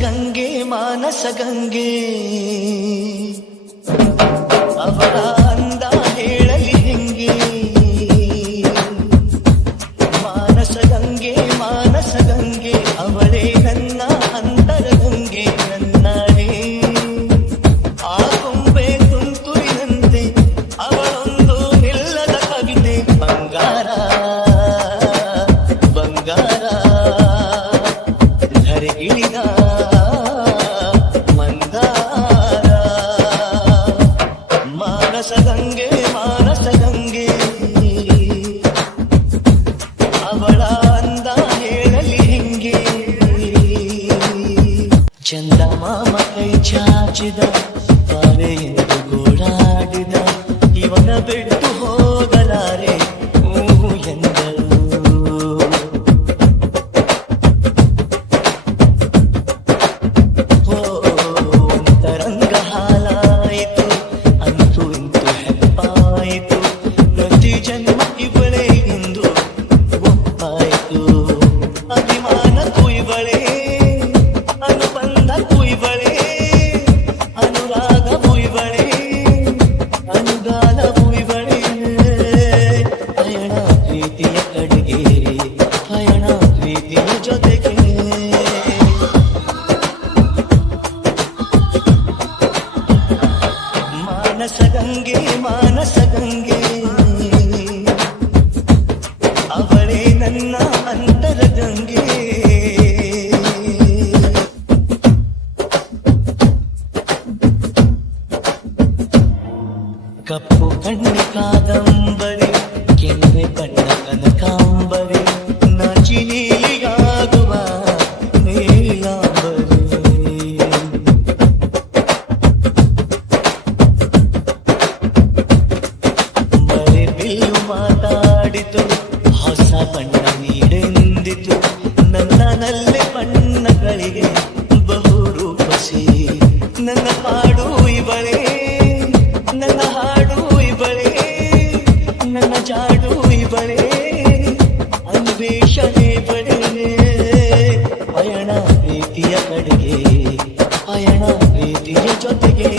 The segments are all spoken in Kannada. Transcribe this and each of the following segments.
ಗಂಗೆ ಮಾನಸ ಗಂಗೆ ಅವಳ ಅಂದ ಹೇಳಲಿ ಹೆಂಗೆ ಮಾನಸ ಗಂಗೆ ಅವಳೇ ನನ್ನ ಅಂತರ ಗಂಗೆ ನನ್ನಾಳೆ ಆ ಕೊಂಬೆ ತುಂತುರಿನಂತೆ ಅವಳೊಂದು ನಿಲ್ಲದ ಕವಿತೆ ಬಂಗಾರ ಬಂಗಾರ ಧರೆಗಿಳಿದ ಮಂದಾರ ಮಾನಸ ಗಂಗೆ ಅವಳ ಅಂದ ಹೇಳಲಿ ಹೆಂಗೆ ಚಂದ ಮಾಮ ಕೈ ಚಾಚಿದ ಬಾರೆ ಎಂದು ಗೋಳಾಡಿದ ಇವನ ಬಿಟ್ಟು ಹೋಗಲಾರೆ ಎಂದರು ತರಂಗ ಹಾಲಾಯಿತು ಅಂತೂ ಇಂತು ಹೆಪ್ಪಾಯಿತು ಪ್ರತಿ ಜನ್ಮ ಇವಳೇ ಎಂದು ಒಪ್ಪಾಯಿತು ಅಭಿಮಾನ ಕುಯ್ಬಳೆ ಅನುಬಂಧ ಕುಯ್ಬಳೆ ಅನುರಾಗ ಕುಯ್ಬಳೆ ಅನುಗಾಲ ಕುಯ್ಬಳೆ ಪಯಣ ಪ್ರೀತಿಯ ಕಡೆಗೆ ಪಯಣ ಪ್ರೀತಿಯ ಜೊತೆಗೆ ಮಾನಸ ಗಂಗೆ ಅವಳೇ ನನ್ನ ಅಂತರ ಗಂಗೆ ಕಪ್ಪು ಕಣ್ಣಿ ಕಾದಂಬರಿ ಕೆಂಪೆ ಬಣ್ಣ ಕನಕಾಂಬರಿ ನಾಚಿ ನೀಲಿಯಾಗುವ ನೀಲಾಂಬರಿ ಮಾತಾಡಿತು ಹೊಸ ಬಣ್ಣ ನೀಡೆಂದಿತು ನನ್ನಲ್ಲೇ ಬಣ್ಣಗಳಿಗೆ ಬಹು ರೂಪಸಿ ನನ್ನ ಪಾಡು ಇವಳೆ ನನ್ನ ಹಾಡು ಇವಳೆ ನನ್ನ ಜಾಡು ಇವಳೆ ಅನ್ವೇಷಣೆ ಬಳೆ ಪಯಣ ಪ್ರೀತಿಯ ಕಡೆಗೆ ಪಯಣ ಪ್ರೀತಿಯ ಜೊತೆಗೆ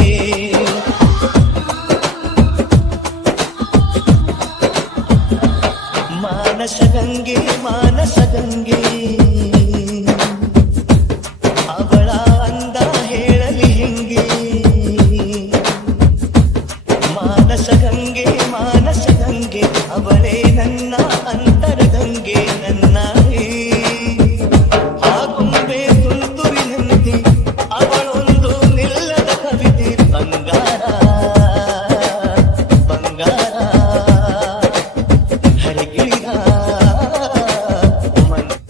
ಮಾನಸ ಗಂಗೆ ಅವಳ ಅಂದ ಹೇಳಲಿ ಹೆಂಗೆ ಮಾನಸ ಗಂಗೆ